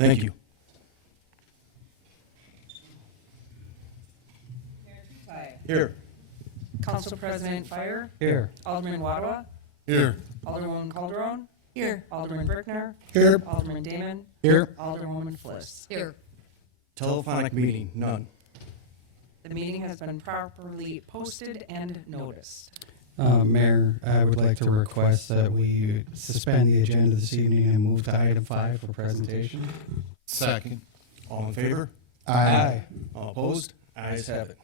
Thank you. Here. Council President Fire, Here. Alderman Wadwa, Here. Alderwoman Calderon, Here. Alderman Brickner, Here. Alderman Damon, Here. Alderwoman Fliss. Here. Telephonic meeting, none. The meeting has been properly posted and noticed. Mayor, I would like to request that we suspend the agenda this evening and move to item 5 for presentation. Second. All in favor? Aye. All opposed? Ayes have it.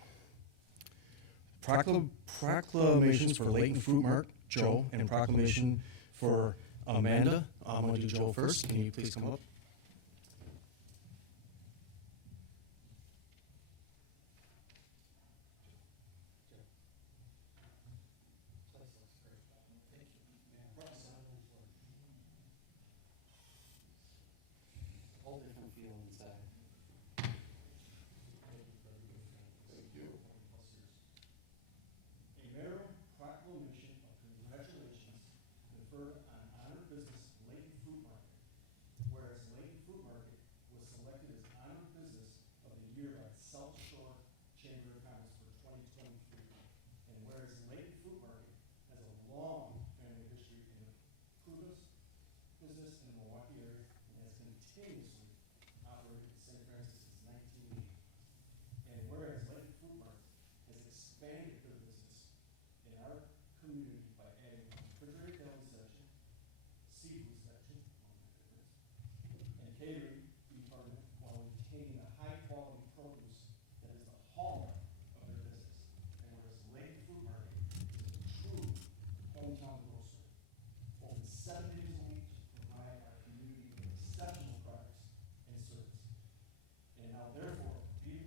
Proclamations for Layton Fruit Mart, Joe, and proclamation for Amanda. I'm going to do Joe first. Can you please come up? Whole different feel inside. A mayoral proclamation of congratulations conferred on honored business Layton Fruit Market. Whereas Layton Fruit Market was selected as honored business of the year by South Shore Chamber of Commerce for 2023. And whereas Layton Fruit Market has a long family history in the produce business in the Milwaukee area and has continuously operated in St. Francis since 1980. And whereas Layton Fruit Market has expanded their business in our community by adding a refrigerated deli section, seafood section, and catering department while retaining the high-quality produce that is the hallmark of their business. And whereas Layton Fruit Market is a true hometown grocer, open 7 days a week to provide our community with exceptional products and service. And now therefore, be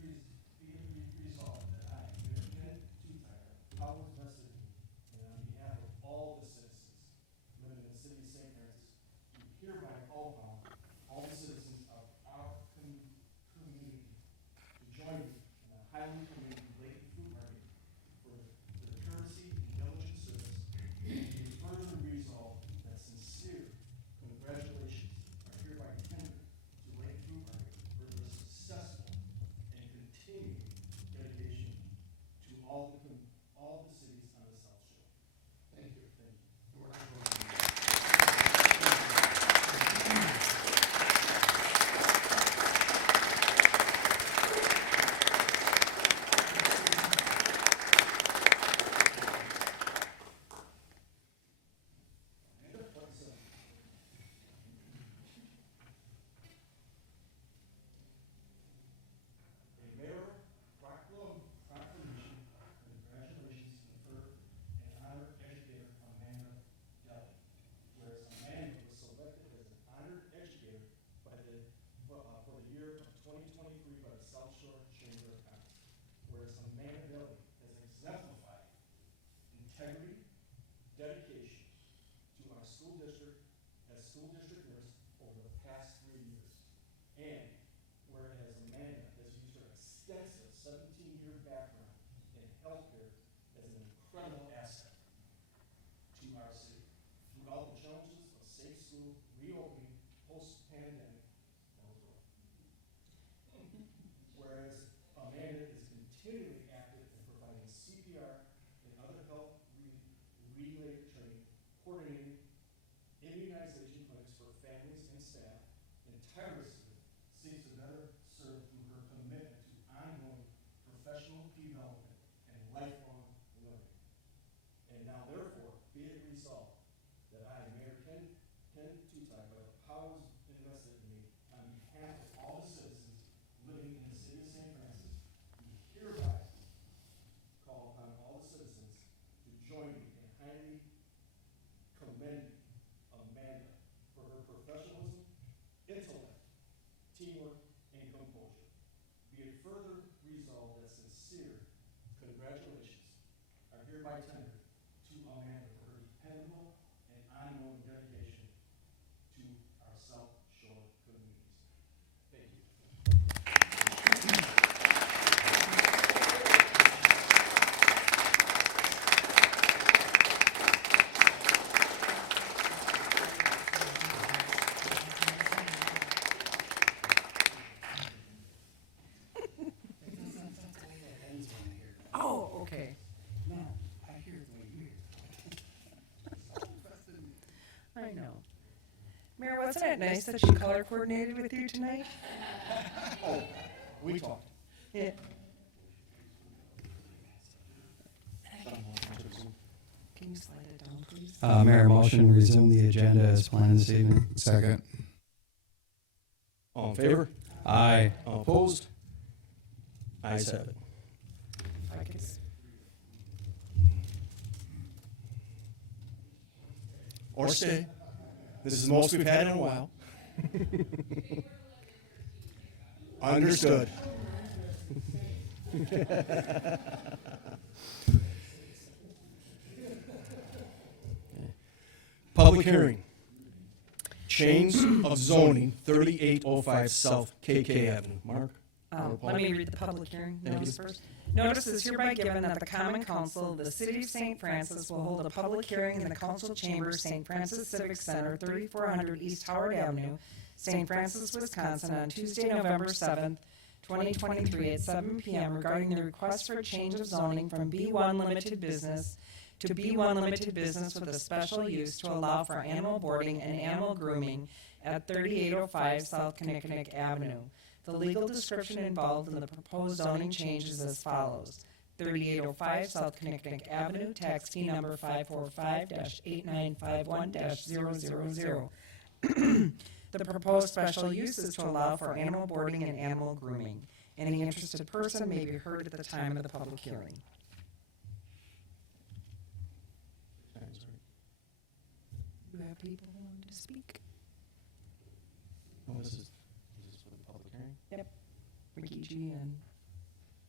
resolved that I, Mayor Ken Tutwiler, powers vested in me, and on behalf of all the citizens living in the city of St. Francis, do hereby call upon all the citizens of our community to join me in the highly commended Layton Fruit Market for their courtesy and diligent service. And be further resolved that sincere congratulations are hereby tendered to Layton Fruit Market for their successful and continuing dedication to all the cities on the South Shore. Thank you. Thank you. A mayoral proclamation of congratulations conferred and honored educator Amanda Deli. Whereas Amanda was selected as an honored educator by for the year of 2023 by the South Shore Chamber of Commerce. Whereas Amanda Deli has exemplified integrity, dedication to our school district as school district nurse over the past 3 years. And whereas Amanda has used her extensive 17-year background in healthcare as an incredible asset to our city throughout the challenges of safe school reopening post-pandemic. Whereas Amanda is continually active in providing CPR and other health related training, coordinating immunization clinics for families and staff, and tirelessly seeks to better serve through her commitment to ongoing professional development and lifelong learning. And now therefore, be it resolved that I, Mayor Ken Tutwiler, by the powers invested in me, on behalf of all the citizens living in the city of St. Francis, do hereby call upon all the citizens to join me in highly commending Amanda for her professionalism, intellect, teamwork, and composure. Be it further resolved that sincere congratulations are hereby tendered to Amanda for her dependable and ongoing dedication to our South Shore communities. Thank you. Wasn't it nice that she color coordinated with you tonight? Oh, we talked. Yeah. Can you slide it down, please? Mayor, motion resume the agenda as planned this evening. Second. All in favor? Aye. All opposed? Ayes have it. If I could s- Or stay. This is the most we've had in a while. Understood. Public hearing. Change of zoning, 3805 South KK Avenue. Mark? Let me read the public hearing Thank notice you. first. Notice is hereby given that the Common Council of the City of St. Francis will hold a public hearing in the council chambers, St. Francis Civic Center, 3400 East Howard Avenue, St. Francis, Wisconsin, on Tuesday, November 7th, 2023 at 7 p.m. regarding the request for a change of zoning from B1 Limited Business to B1 Limited Business with a special use to allow for animal boarding and animal grooming at 3805 South Kinnickinnick Avenue. The legal description involved in the proposed zoning change is as follows. 3805 South Kinnickinnick Avenue, tax fee number 545-8951-000. The proposed special use is to allow for animal boarding and animal grooming. Any interested person may be heard at the time of the public hearing. Do you have people who want to speak? This is for the public hearing? Ricky G. and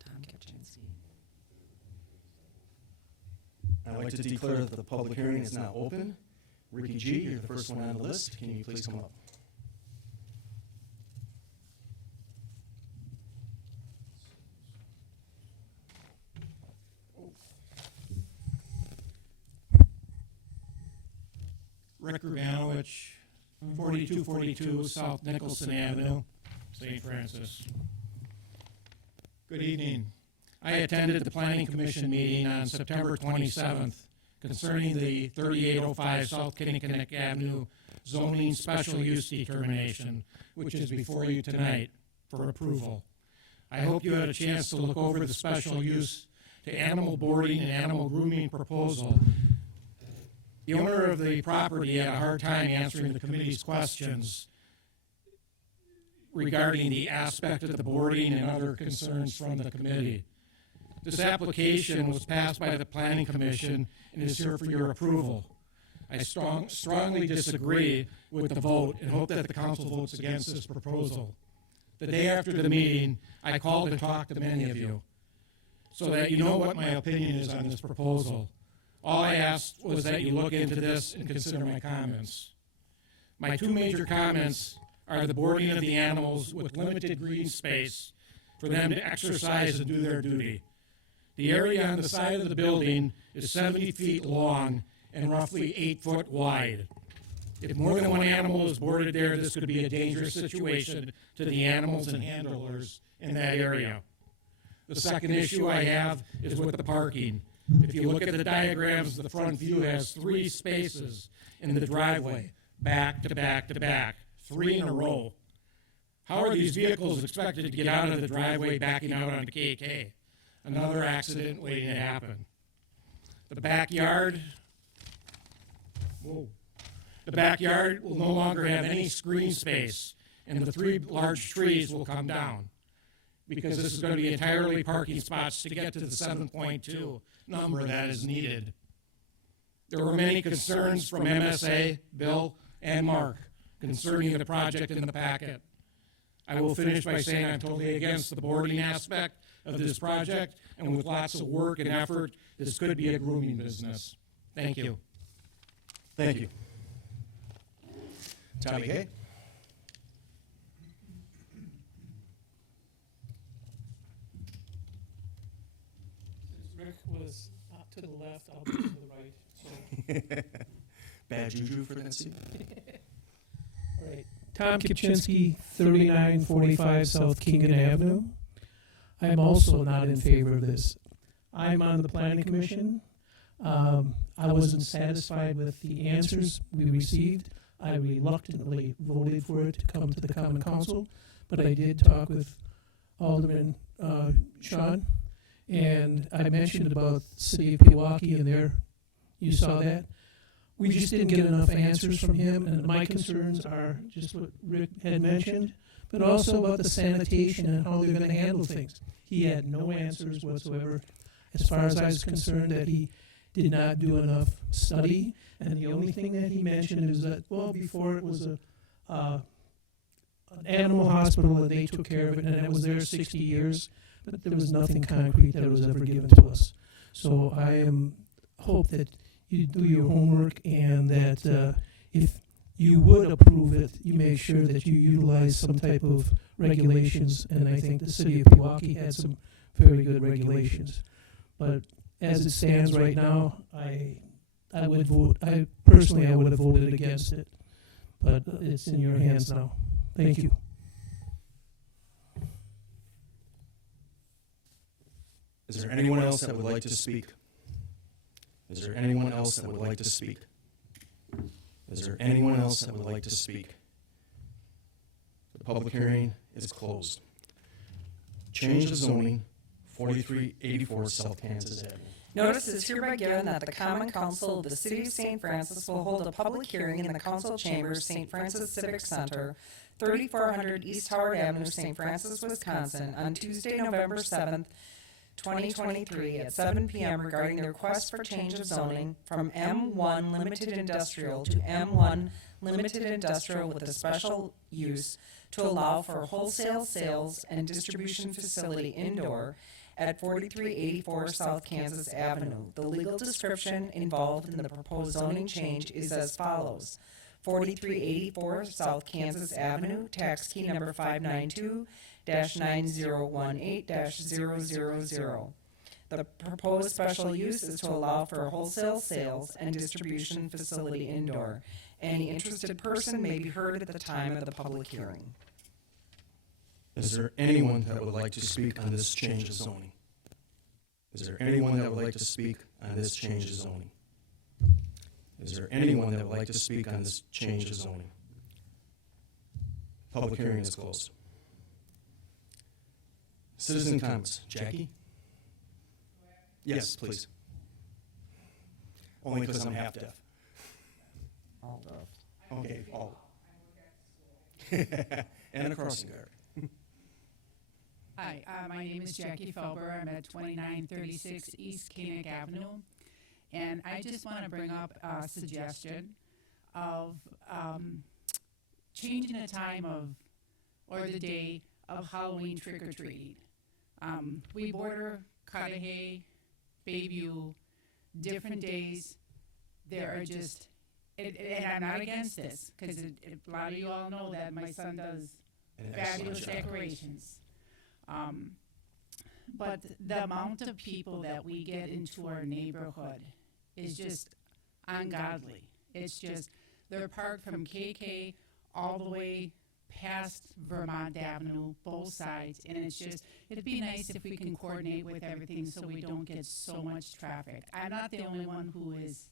Tom Kaczynski. I'd like to declare that the public hearing is now open. Ricky G., you're the first one on the list. Can you please come up? Rick Rubanowicz, 4242 South Nicholson Avenue, St. Francis. Good evening. I attended the Planning Commission meeting on September 27th concerning the 3805 South Kinnickinnick Avenue zoning special use determination, which is before you tonight for approval. I hope you had a chance to look over the special use to animal boarding and animal grooming proposal. The owner of the property had a hard time answering the committee's questions regarding the aspect of the boarding and other concerns from the committee. This application was passed by the Planning Commission and is here for your approval. I strongly disagree with the vote and hope that the council votes against this proposal. The day after the meeting, I called and talked to many of you so that you know what my opinion is on this proposal. All I asked was that you look into this and consider my comments. My two major comments are the boarding of the animals with limited green space for them to exercise and do their duty. The area on the side of the building is 70 feet long and roughly 8 foot wide. If more than one animal is boarded there, this could be a dangerous situation to the animals and handlers in that area. The second issue I have is with the parking. If you look at the diagrams, the front view has 3 spaces in the driveway, back to back to back, 3 in a row. How are these vehicles expected to get out of the driveway backing out onto KK? Another accident waiting to happen. The backyard will no longer have any screen space, and the 3 large trees will come down, because this is going to be entirely parking spots to get to the 7.2 number that is needed. There were many concerns from MSA, Bill, and Mark concerning the project in the packet. I will finish by saying I'm totally against the boarding aspect of this project, and with lots of work and effort, this could be a grooming business. Thank you. Thank you. Tommy Gay? Rick was to the left, I'll be to the right. So. Bad juju for that seat. All right. Tom Kaczynski, 3945 South Kingan Avenue. I'm also not in favor of this. I'm on the Planning Commission. I wasn't satisfied with the answers we received I reluctantly voted for it to come to the Common Council, but I did talk with Alderman Sean, and I mentioned about the city of Pewaukee and there, you saw that. We just didn't get enough answers from him, and my concerns are just what Rick had mentioned, but also about the sanitation and how they're gonna handle things. He had no answers whatsoever. As far as I was concerned, that he did not do enough study, and the only thing that he mentioned is that, well, before it was an animal hospital and they took care of it, and it was there 60 years, but there was nothing concrete that was ever given to us. So I hope that you do your homework and that if you would approve it, you make sure that you utilize some type of regulations, and I think the city of Pewaukee had some very good regulations. But as it stands right now, I would vote, I would have voted against it, but it's in your hands now. Thank you. Is there anyone else that would like to speak? Is there anyone else that would like to speak? Is there anyone else that would like to speak? The public hearing is closed. Change of zoning, 4384 South Kansas Avenue. Notice is hereby given that the Common Council of the City of St. Francis will hold a public hearing in the council chambers, St. Francis Civic Center, 3400 East Howard Avenue, St. Francis, Wisconsin, on Tuesday, November 7th, 2023, at 7 p.m. regarding the request for change of zoning from M1 Limited Industrial to M1 Limited Industrial with a special use to allow for wholesale sales and distribution facility indoor at 4384 South Kansas Avenue. The legal description involved in the proposed zoning change is as follows. 4384 South Kansas Avenue, tax key number 592-9018-000. The proposed special use is to allow for wholesale sales and distribution facility indoor. Any interested person may be heard at the time of the public hearing. Is there anyone that would like to speak on this change of zoning? Is there anyone that would like to speak on this change of zoning? Is there anyone that would like to speak on this change of zoning? Public hearing is closed. Citizen comments. Jackie? Yes, please. Only because I'm half deaf. All of. Okay, all. And a crossing guard. Hi, my name is Jackie Felber. I'm at 2936 East Koenig Avenue. And I just want to bring up a suggestion of changing the time or the day of Halloween trick-or-treating. We border Cudahy, Bayview, different days. There are just, and I'm not against this, because a lot of you all know that my son does fabulous decorations. But the amount of people that we get into our neighborhood is just ungodly. It's just, they're parked from KK all the way past Vermont Avenue, both sides, and it's just, it'd be nice if we can coordinate with everything so we don't get so much traffic. I'm not the only one who is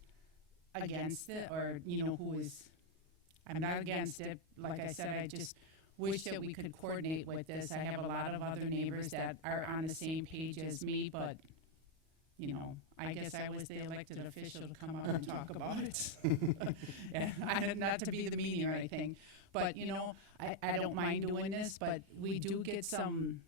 against it, or, I'm not against it. Like I said, I just wish that we could coordinate with this. I have a lot of other neighbors that are on the same page as me, but, I guess I was the elected official to come out and talk about it. And not to be the meeting or anything, but, I don't mind doing this, but we do get some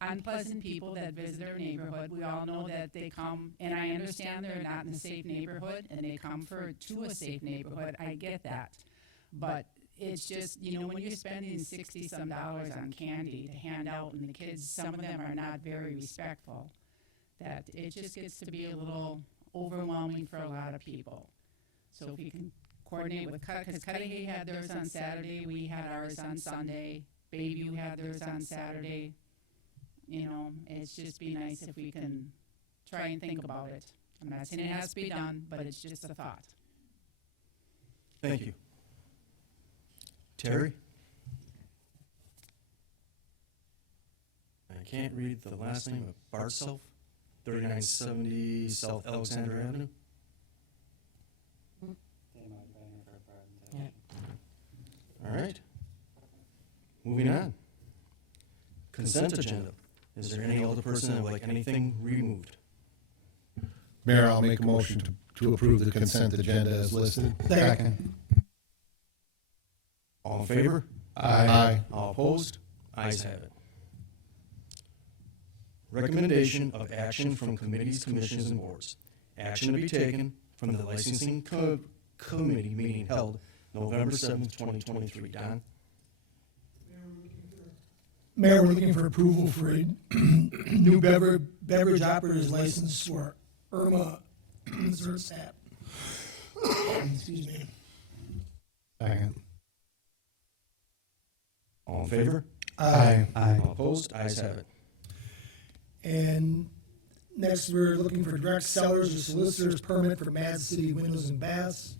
unpleasant people that visit our neighborhood. We all know that they come, and I understand they're not in a safe neighborhood, and they come to a safe neighborhood. I get that. But it's just, when you're spending $60-some on candy to hand out, and the kids, some of them are not very respectful, that it just gets to be a little overwhelming for a lot of people. So if we can coordinate with, because Cudahy had theirs on Saturday, we had ours on Sunday, Bayview had theirs on Saturday. It's just be nice if we can try and think about it. I'm not saying it has to be done, but it's just a thought. Thank you. Terry? I can't read the last name of Bartself, 3970 South Alexander Avenue. All right. Moving on. Consent agenda. Is there any other person that would like anything removed? Mayor, I'll make a motion to approve the consent agenda as listed. Second. All in favor? Aye. All opposed? Ayes have it. Recommendation of action from committees, commissions, and boards. Action to be taken from the licensing committee meeting held November 7th, 2023. Don? Mayor, we're looking for approval for a new beverage operator's license for Irma Zertsap. Excuse me. Second. All in favor? Aye. All opposed? Ayes have it. And next, we're looking for direct sellers or solicitors permit for Mad City Windows and Baths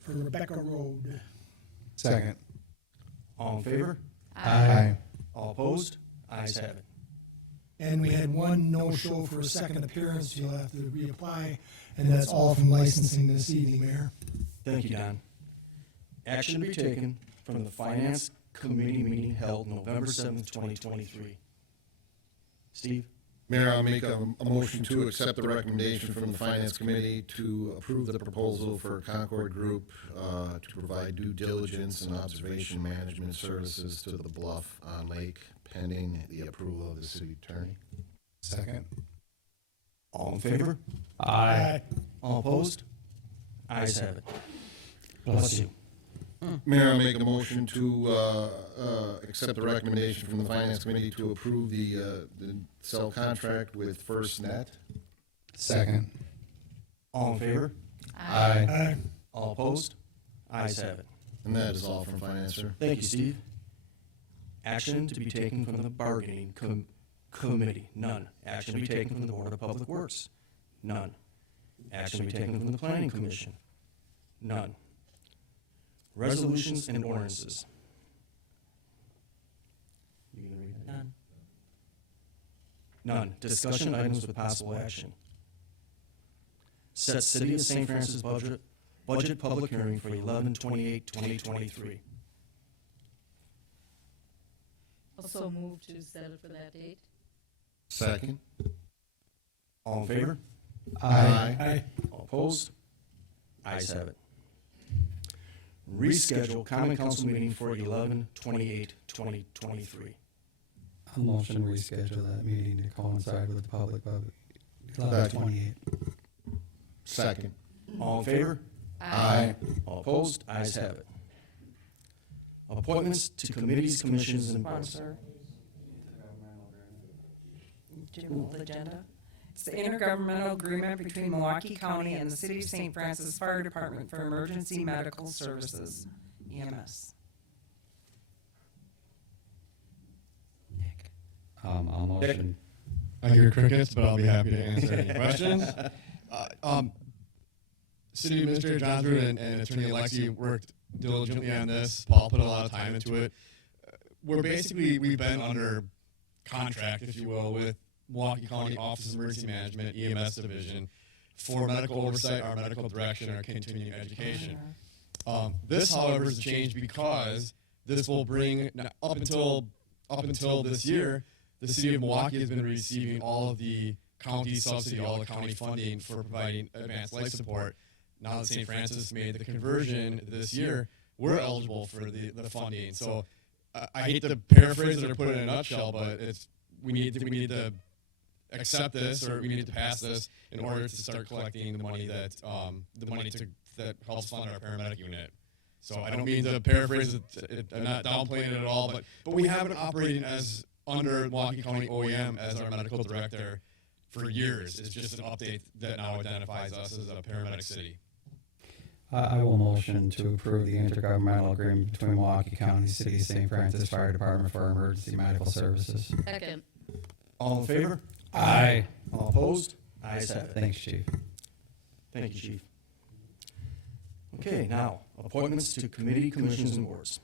for Rebecca Road. Second. All in favor? Aye. All opposed? Ayes have it. And we had one no-show for a second appearance. You'll have to reapply, and that's all from licensing this evening, Mayor. Thank you, Don. Action to be taken from the Finance Committee meeting held November 7th, 2023. Steve? Mayor, I'll make a motion to accept the recommendation from the Finance Committee to approve the proposal for Concord Group to provide due diligence and observation management services to the Bluff on Lake pending the approval of the city attorney. Second. All in favor? Aye. All opposed? Ayes have it. Bless you. Mayor, I'll make a motion to accept the recommendation from the Finance Committee to approve the cell contract with First Net. Second. All in favor? Aye. All opposed? Ayes have it. And that is all from Finance, sir. Thank you, Steve. Action to be taken from the bargaining committee. None. Action to be taken from the Board of Public Works. None. Action to be taken from the Planning Commission. None. Resolutions and ordinances. You gonna read that? None. None. Discussion items with possible action. Set City of St. Francis budget public hearing for 11/28/2023. Also move to set it for that date. Second. All in favor? Aye. All opposed? Ayes have it. Reschedule common council meeting for 11/28/2023. I'll motion to reschedule that meeting to coincide with the public vote. 11/28. Second. All in favor? Aye. All opposed? Ayes have it. Appointments to committees, commissions, and boards. Sponsor. Do you have the agenda? It's the intergovernmental agreement between Milwaukee County and the City of St. Francis Fire Department for Emergency Medical Services, EMS. Nick. I'll motion. I hear crickets, but I'll be happy to answer any questions. City Administrator John Drew and Attorney Alexi worked diligently on this. Paul put a lot of time into it. We've been under contract, if you will, with Milwaukee County Office of Emergency Management, EMS Division, for medical oversight, our medical direction, our continuing education. This, however, is a change because this will bring, up until this year, the city of Milwaukee has been receiving all of the county subsidy, all the county funding for providing advanced life support. Now that St. Francis made the conversion this year, we're eligible for the funding. So I hate to paraphrase it or put it in a nutshell, but we need to accept this, or we need to pass this in order to start collecting the money that helps fund our paramedic unit. So I don't mean to paraphrase it. I'm not downplaying it at all, but we have been operating as under Milwaukee County OEM as our medical director for years. It's just an update that now identifies us as a paramedic city. I will motion to approve the intergovernmental agreement between Milwaukee County, City of St. Francis Fire Department for Emergency Medical Services. Second. All in favor? Aye. All opposed? Ayes have it. Thanks, Chief. Thank you, Chief. Okay, now, appointments to committee, commissions, and boards.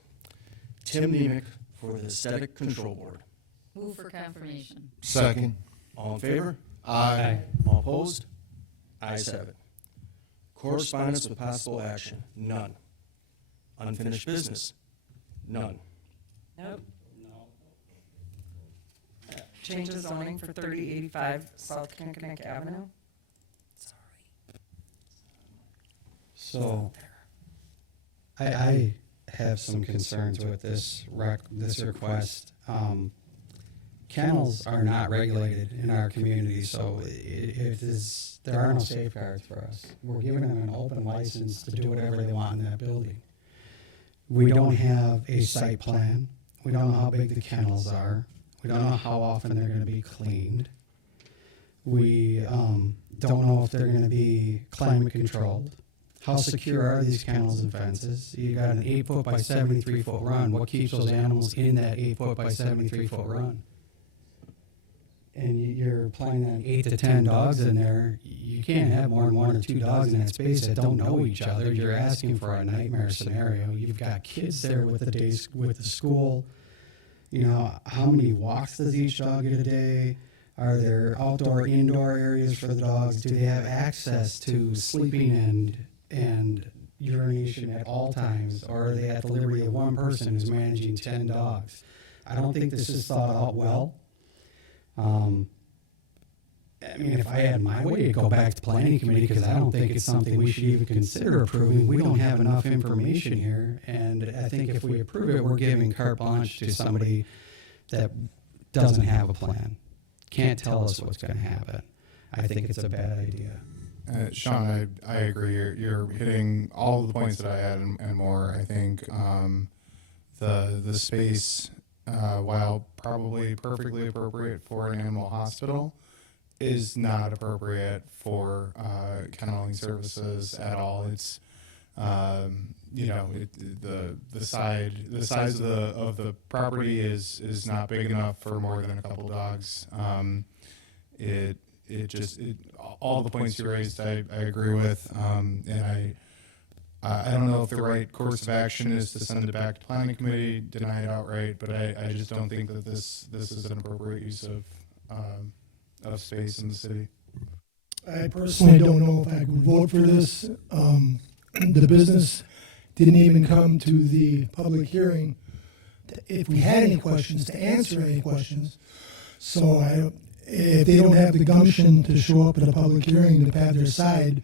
Tim Nemec for the Aesthetic Control Board. Move for confirmation. Second. All in favor? Aye. All opposed? Ayes have it. Correspondence with possible action, none. Unfinished business, None. Nope. Change the zoning for 3085 South Kinnickinnick Avenue. So, I have some concerns with this request. Kennels are not regulated in our community, so there are no safeguards for us. We're giving them an open license to do whatever they want in that building. We don't have a site plan. We don't know how big the kennels are. We don't know how often they're going to be cleaned. We don't know if they're going to be climate controlled. How secure are these kennels and fences? You got an 8-foot by 73-foot run. What keeps those animals in that 8-foot by 73-foot run? And you're planning on 8 to 10 dogs in there. You can't have more than 1 or 2 dogs in that space that don't know each other. You're asking for a nightmare scenario. You've got kids there with the school. You know, how many walks does each dog get a day? Are there outdoor, indoor areas for the dogs? Do they have access to sleeping and urination at all times? Or are they at the liberty of one person who's managing 10 dogs? I don't think this is thought out well. I mean, if I had my way, I'd go back to planning committee because I don't think it's something we should even consider approving. We don't have enough information here, and I think if we approve it, we're giving carte blanche to somebody that doesn't have a plan, can't tell us what's going to happen. I think it's a bad idea. Sean, I agree. You're hitting all of the points that I had and more. I think the space, while probably perfectly appropriate for an animal hospital, is not appropriate for kenneling services at all. It's you know, the size of the property is not big enough for more than a couple dogs. All the points you raised, I agree with, and I don't know if the right course of action is to send it back to planning committee, deny it outright, but I just don't think that this is an appropriate use of space in the city. I personally don't know if I would vote for this. The business didn't even come to the public hearing if we had any questions, to answer any questions. So if they don't have the gumption to show up at a public hearing to have their side,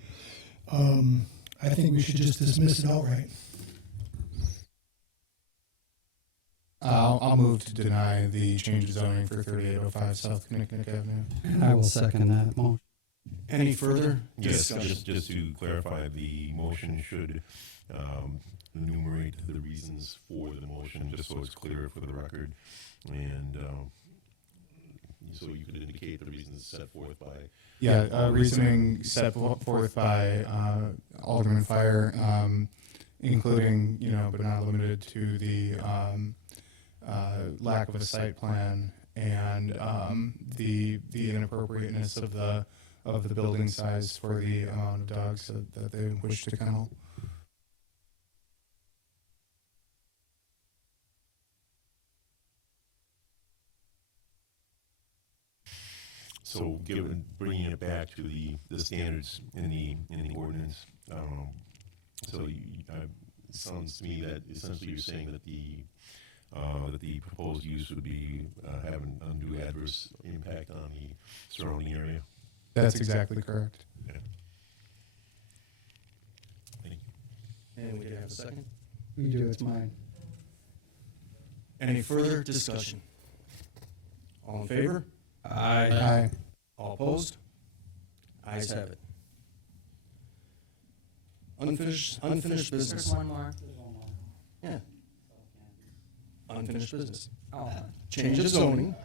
I think we should just dismiss it outright. I'll move to deny the change of zoning for 3805 South Kinnickinnick Avenue. And I will second that motion. Any further Yes, discussion? just to clarify, the motion should enumerate the reasons for the motion, just so it's clear for the record. And so you could indicate the reasons set forth by... Yeah, reasoning set forth by Alderman Fire, including, you know, but not limited to the lack of a site plan and the inappropriateness of the building size for the amount of dogs that they wish to kennel. So, given bringing it back to the standards in the ordinance, so it sounds to me that essentially you're saying that the proposed use would be have an undue adverse impact on the surrounding area. That's exactly correct. Yeah. Thank you. And we can have a second. You do, it's mine. Any further discussion? All in favor? Aye. All opposed? Ayes have it. Unfinished There's business. one more. Yeah. Unfinished business. Oh, Change of zoning.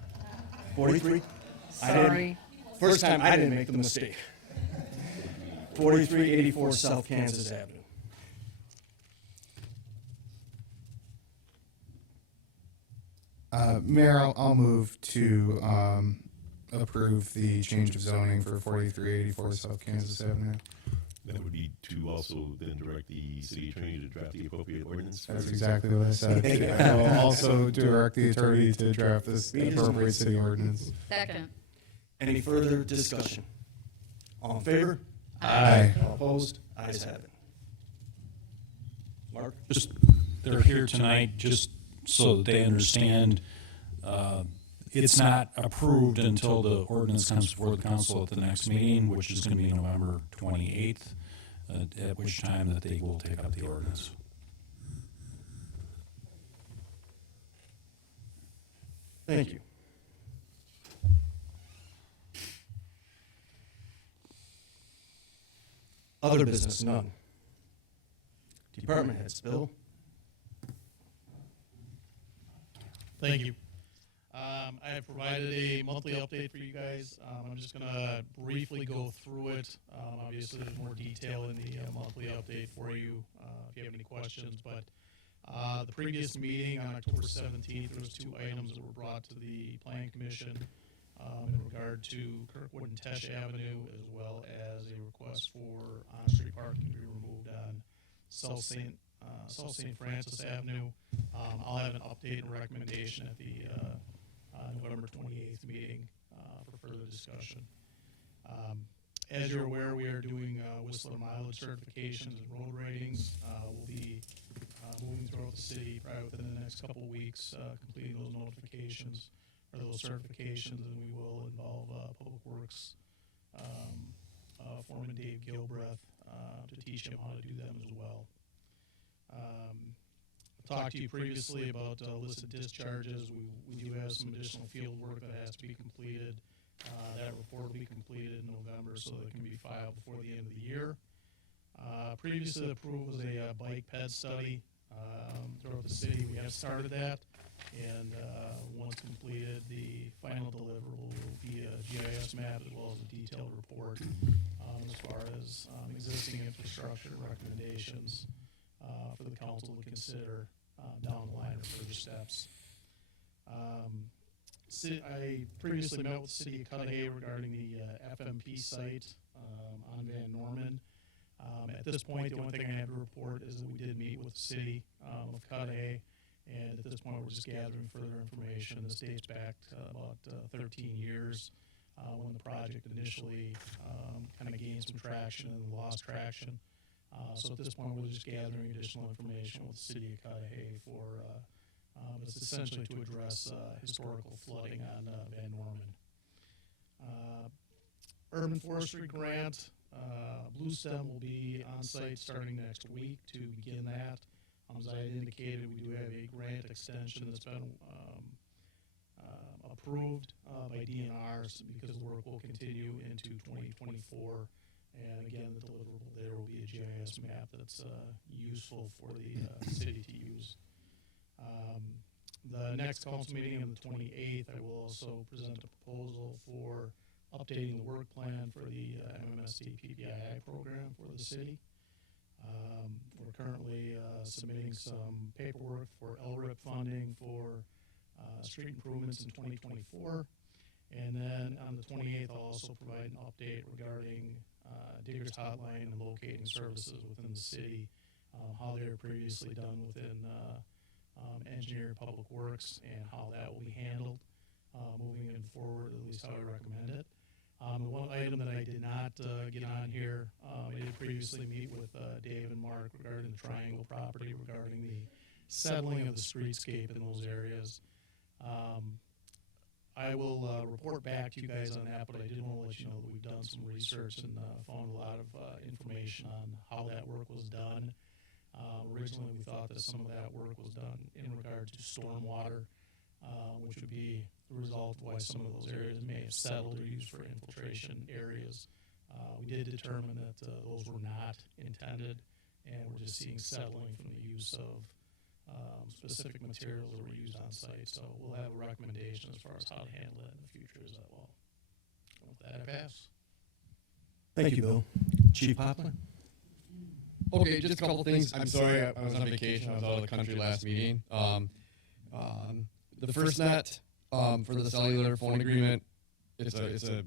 43. sorry. First time I didn't make the mistake. 4384 South Kansas Avenue. Mayor, I'll move to approve the change of zoning for 4384 South Kansas Avenue. That would be to also then direct the city attorney to draft the appropriate ordinance. That's exactly what I said. I will also direct the attorney to draft this appropriate city ordinance. Second. Any further discussion? All in favor? Aye. All opposed? Ayes have it. Mark? Just, they're here tonight just so that they understand it's not approved until the ordinance comes before the council at the next meeting, which is going to be November 28th, at which time that they will take up the ordinance. Thank you. Other business, none. Department heads, Bill. Thank you. I have provided a monthly update for you guys. I'm just going to briefly go through it. Obviously, there's more detail in the monthly update for you if you have any questions. But the previous meeting on October 17th, there was 2 items that were brought to the Planning Commission in regard to Kirkwood and Tesh Avenue, as well as a request for on-street parking to be removed on South St. Francis Avenue. I'll have an update and recommendation at the November 28th meeting for further discussion. As you're aware, we are doing Whistler mileage certifications and road ratings. We'll be moving throughout the city probably within the next couple of weeks, completing those notifications or those certifications, and we will involve Public Works foreman Dave Gilbreth to teach him how to do them as well. I talked to you previously about illicit discharges. We do have some additional field work that has to be completed. That report will be completed in November so that it can be filed before the end of the year. Previously approved was a bike ped study throughout the city. We have started that, and once completed, the final deliverable will be a GIS map as well as a detailed report as far as existing infrastructure recommendations for the council to consider down the line or further steps. I previously met with the city of Cudahy regarding the FMP site on Van Norman. At this point, the only thing I have to report is that we did meet with the city of Cudahy, and at this point, we're just gathering further information. This dates back to about 13 years when the project initially kind of gained some traction and lost traction. So at this point, we're just gathering additional information with the city of Cudahy for it's essentially to address historical flooding on Van Norman. Urban Forestry Grant, Blue Stem will be on site starting next week to begin that. As I indicated, we do have a grant extension that's been approved by DNR because the work will continue into 2024. And again, the deliverable there will be a GIS map that's useful for the city to use. The next council meeting on the 28th, I will also present a proposal for updating the work plan for the MMSD PPII program for the city. We're currently submitting some paperwork for LRIP funding for street improvements in 2024. And then on the 28th, I'll also provide an update regarding Diggers Hotline and locating services within the city, how they were previously done within Engineering Public Works, and how that will be handled moving in forward, at least how I recommend it. The one item that I did not get on here, I did previously meet with Dave and Mark regarding the Triangle property, regarding the settling of the streetscape in those areas. I will report back to you guys on that, but I did want to let you know that we've done some research and found a lot of information on how that work was done. Originally, we thought that some of that work was done in regard to stormwater, which would be the result of why some of those areas may have settled or used for infiltration areas. We did determine that those were not intended, and we're just seeing settling from the use of specific materials that were used on site. So we'll have a recommendation as far as how to handle it in the future as well. With that, I pass. Thank you, Bill. Chief Poplin? Okay, just a couple things. I'm sorry, I was on vacation. I was out of the country last meeting. The FirstNet for the cellular phone agreement, it's a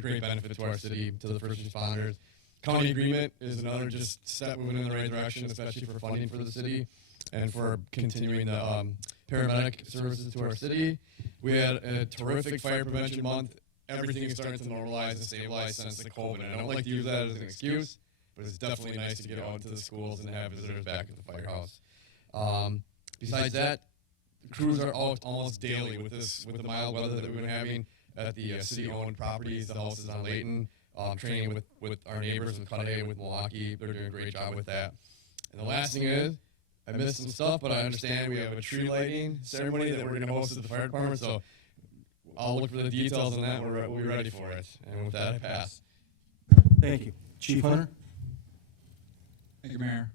great benefit to our city, to the first responders. County agreement is another just step moving in the right direction, especially for funding for the city and for continuing the paramedic services to our city. We had a terrific fire prevention month. Everything is starting to normalize and stabilize since the COVID. And I don't like to use that as an excuse, but it's definitely nice to get out into the schools and have visitors back at the firehouse. Besides that, crews are out almost daily with the mild weather that we've been having at the city-owned properties, the houses on Layton, training with our neighbors with Cudahy, with Milwaukee. They're doing a great job with that. And the last thing is, I missed some stuff, but I understand we have a tree lighting ceremony that we're going to host at the fire department, so I'll look for the details on that. We'll be ready for it. And with that, I pass. Thank you. Chief Hunter? Thank you, Mayor.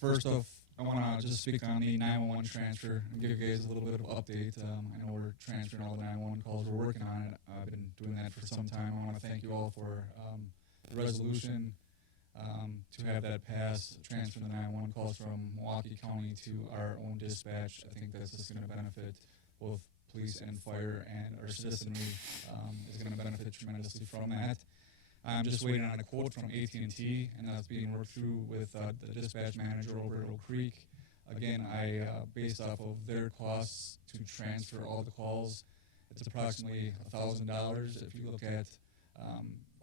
First off, I want to just speak on the 911 transfer and give you guys a little bit of update. I know we're transferring all the 911 calls. We're working on it. I've been doing that for some time. I want to thank you all for the resolution to have that pass, transfer the 911 calls from Milwaukee County to our own dispatch. I think that's just going to benefit both police and fire, and our citizenry is going to benefit tremendously from that. I'm just waiting on a quote from AT&T, and that's being worked through with the dispatch manager over at Oak Creek. Again, based off of their costs to transfer all the calls, it's approximately $1,000. If you look at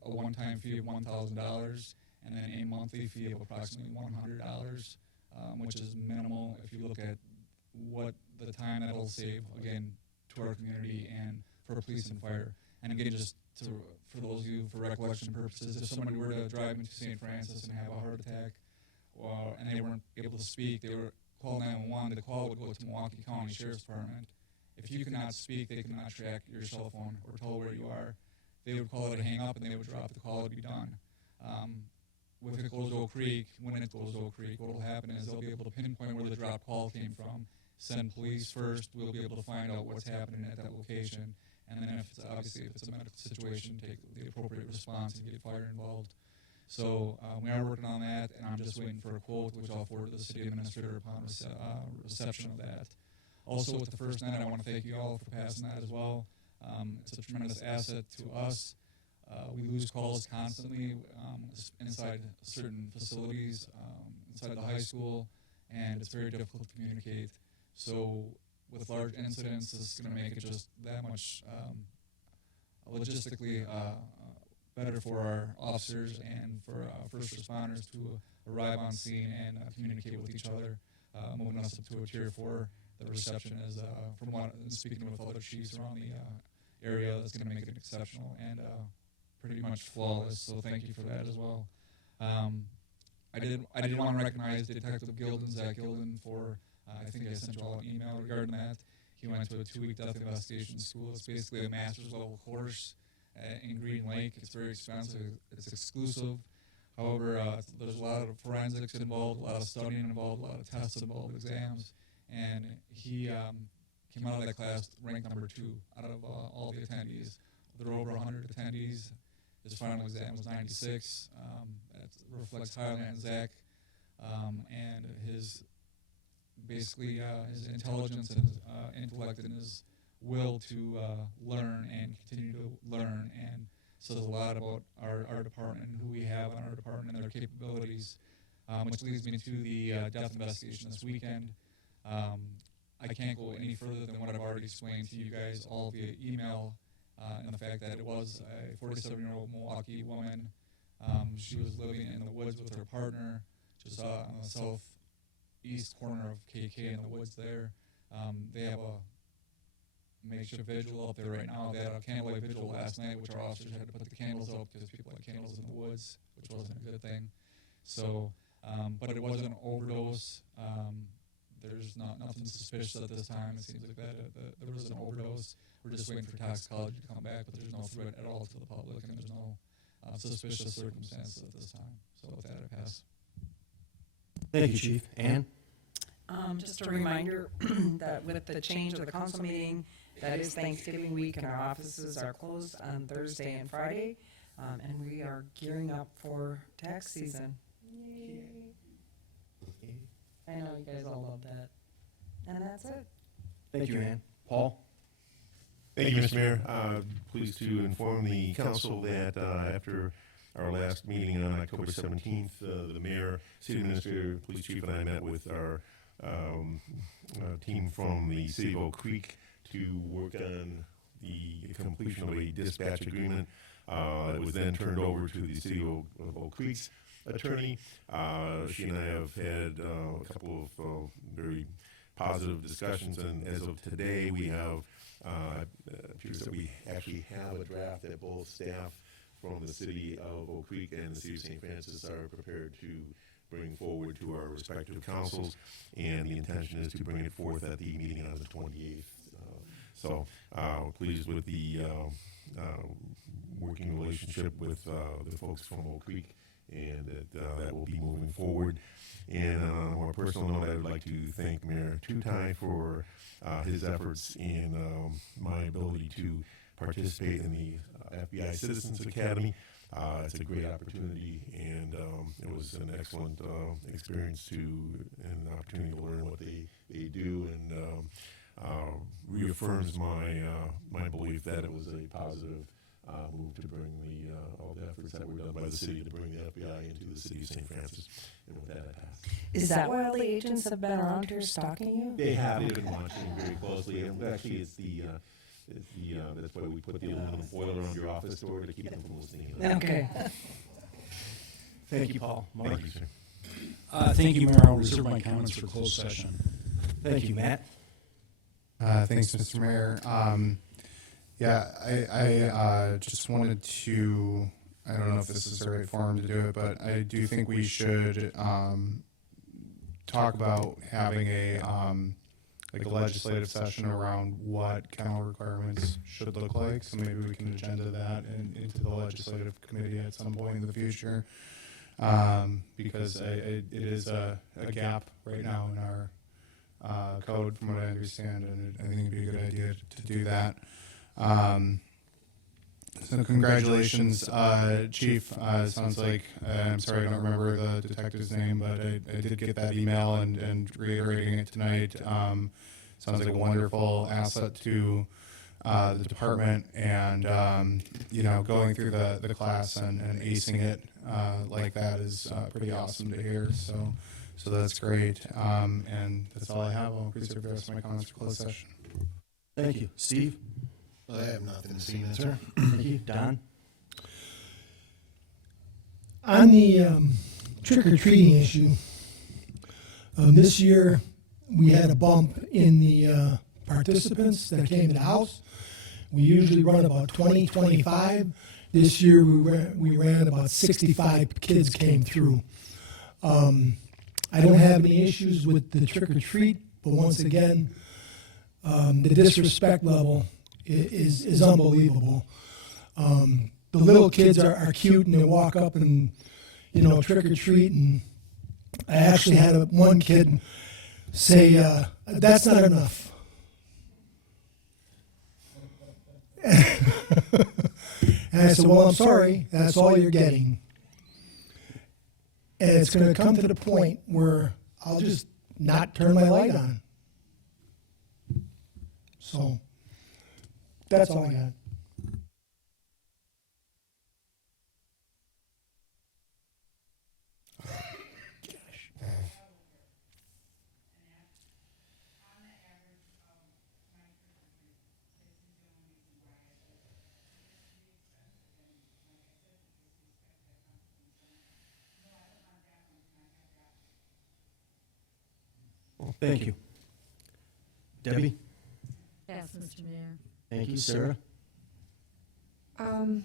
a one-time fee of $1,000 and then a monthly fee of approximately $100, which is minimal if you look at what the time that will save, again, to our community and for police and fire. And again, just for those of you, for recollection purposes, if somebody were to drive into St. Francis and have a heart attack, and they weren't able to speak, they were call 911, the call would go to Milwaukee County Sheriff's Department. If you cannot speak, they cannot track your cell phone or tell where you are. They would call it a hang up, and they would drop the call. It would be done. If it goes to Oak Creek, when it goes to Oak Creek, what will happen is they'll be able to pinpoint where the drop call came from, send police first. We'll be able to find out what's happening at that location, and then if it's a medical situation, take the appropriate response and get fire involved. So we are working on that, and I'm just waiting for a quote, which I'll forward to the city administrator upon reception of that. Also, with the First Net, I want to thank you all for passing that as well. It's a tremendous asset to us. We lose calls constantly inside certain facilities, inside the high school, and it's very difficult to communicate. So with large incidents, this is going to make it just that much logistically better for our officers and for first responders to arrive on scene and communicate with each other, moving us up to a tier 4. The reception is, from what speaking with other chiefs around the area, that's going to make it exceptional and pretty much flawless. So thank you for that as well. I did want to recognize Detective Gilden, Zach Gilden, for I think I sent you all an email regarding that. He went to a 2-week death investigation school. It's basically a master's level course in Green Lake. It's very expensive. It's exclusive. However, there's a lot of forensics involved, a lot of studying involved, a lot of tests involved, exams. And he came out of that class ranked number 2 out of all the attendees. There were over 100 attendees. His final exam was 96. That reflects highly on Zach and his his intelligence and his intellect and his will to learn and continue to learn, and says a lot about our department and who we have on our department and their capabilities, which leads me to the death investigation this weekend. I can't go any further than what I've already explained to you guys all via email, and the fact that it was a 47-year-old Milwaukee woman. She was living in the woods with her partner, just on the southeast corner of KK in the woods there. They have a makeshift vigil up there right now. They had a candlelight vigil last night, which our officers had to put the candles up because people had candles in the woods, which wasn't a good thing. So, but it wasn't an overdose. There's nothing suspicious at this time. It seems like there was an overdose. We're just waiting for toxicology to come back, but there's no threat at all to the public, and there's no suspicious circumstances at this time. So with that, I pass. Thank you, Chief. Ann? Just a reminder that with the change of the council meeting, that is Thanksgiving week, and our offices are closed on Thursday and Friday, and we are gearing up for tax season. Yay. I know you guys all love that. And that's it. Thank you, Ann. Paul? Thank you, Mr. Mayor. Pleased to inform the council that after our last meeting on October 17th, the mayor, city administrator, police chief, and I met with our team from the city of Oak Creek to work on the completion of a dispatch agreement. It was then turned over to the city of Oak Creek's attorney. She and I have had a couple of very positive discussions, and as of today, we have, appears that we actually have a draft that both staff from the city of Oak Creek and the city of St. Francis are prepared to bring forward to our respective councils, and the intention is to bring it forth at the meeting on the 28th. So pleased with the working relationship with the folks from Oak Creek, and that will be moving forward. And on a more personal note, I would like to thank Mayor Tutai for his efforts in my ability to participate in the FBI Citizens Academy. It's a great opportunity, and it was an excellent experience and an opportunity to learn what they do, and reaffirms my belief that it was a positive move to bring all the efforts that were done by the city to bring the FBI into the city of St. Francis. And with that, I pass. Is that why all the agents have been around here stalking you? They have. They've been watching very closely. And actually, that's why we put the aluminum foil around your office door to keep them from listening in. Okay. Thank you, Paul. Mark. Thank you, sir. Thank you, Mayor. I'll reserve my comments for closed session. Thank you, Matt. Thanks, Mr. Mayor. I just wanted to, I don't know if this is the right forum to do it, but I do think we should talk about having a legislative session around what kennel requirements should look like. So maybe we can agenda that into the legislative committee at some point in the future, because it is a gap right now in our code, from what I understand, and I think it'd be a good idea to do that. So congratulations, Chief. Sounds like, I'm sorry I don't remember the detective's name, but I did get that email and reiterating it tonight. Sounds like a wonderful asset to the department, and going through the class and acing it like that is pretty awesome to hear. So that's great. And that's all I have. I'll reserve the rest of my comments for closed session. Thank you. Steve? I have nothing to say, sir. Thank you. Don? On the trick-or-treating issue, this year we had a bump in the participants that came to the house. We usually run about 20, 25. This year we ran about 65 kids came through. I don't have any issues with the trick-or-treat, but once again, the disrespect level is unbelievable. The little kids are cute, and they walk up and, trick-or-treat, and I actually had one kid say, "That's not enough." And I said, "Well, I'm sorry, that's all you're getting." And it's going to come to the point where I'll just not turn my light on. So that's all I got. Thank you. Debbie? Yes, Mr. Mayor. Thank you. Sarah? On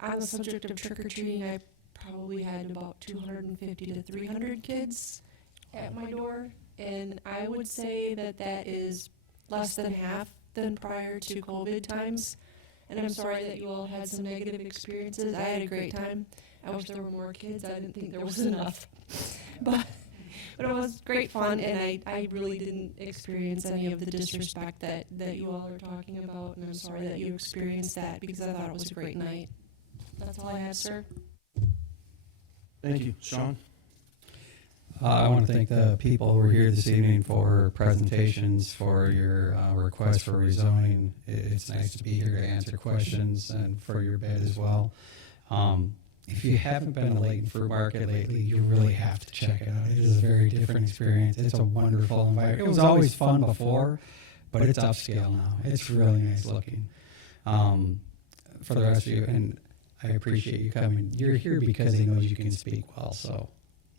the subject of trick-or-treating, I probably had about 250 to 300 kids at my door, and I would say that is less than half than prior to COVID times. And I'm sorry that you all had some negative experiences. I had a great time. I wish there were more kids. I didn't think there was enough. But it was great fun, and I really didn't experience any of the disrespect that you all are talking about, and I'm sorry that you experienced that, because I thought it was a great night. That's all I have, sir. Thank you. Sean? I want to thank the people who were here this evening for presentations, for your request for rezoning. It's nice to be here to answer questions, and for your bid as well. If you haven't been to Layton Fruit Market lately, you really have to check it out. It is a very different experience. It's a wonderful environment. It was always fun before, but it's upscale now. It's really nice looking. For the rest of you, and I appreciate you coming. You're here because he knows you can speak well, so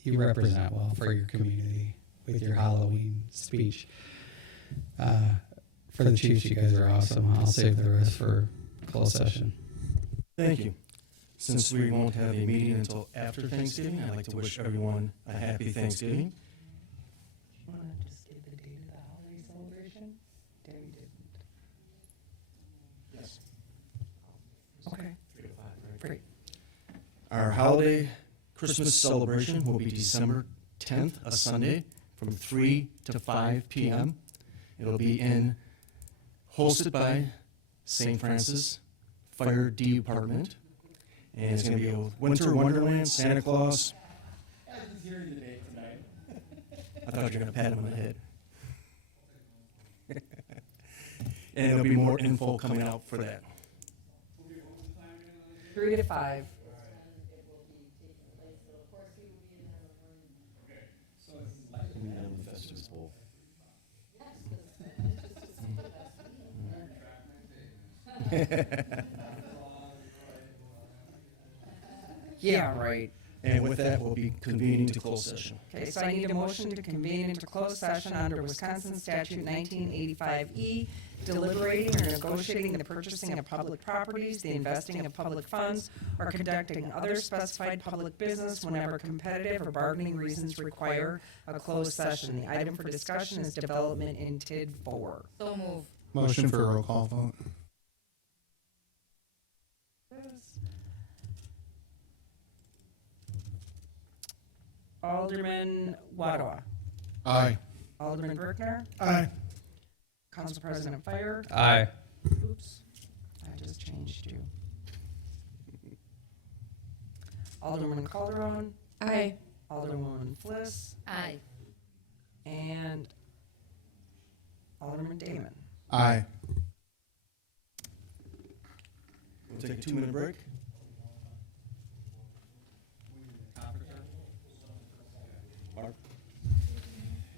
you represent well for your community with your Halloween speech. For the chiefs, you guys are awesome. I'll save the rest for closed session. Thank you. Since we won't have a meeting until after Thanksgiving, I'd like to wish everyone a happy Thanksgiving. You want to just give the date of the holiday celebration? Debbie didn't. Yes. Okay. 3 to 5, right? Great. Our holiday Christmas celebration will be December 10th, a Sunday, from 3 to 5 p.m. It'll be hosted by St. Francis Fire Department. And it's going to be a winter wonderland, Santa Claus. He's hearing the date tonight. I thought you were going to pat him on the head. And there'll be more info coming out for that. 3 to 5. Yeah, right. And with that, we'll be convening to closed session. Okay, so I need a motion to convene into closed session under Wisconsin Statute 1985E, deliberating or negotiating the purchasing of public properties, the investing of public funds, or conducting other specified public business whenever competitive or bargaining reasons require a closed session. The item for discussion is development in TID 4. So move. Motion for a roll call vote. Alderman Wadawa. Aye. Alderman Berkner. Aye. Council President Fire. Aye. Oops, I just changed you. Alderman Calderon. Aye. Alderwoman Fliss. Aye. And Alderman Damon. Aye. We'll take a 2-minute break.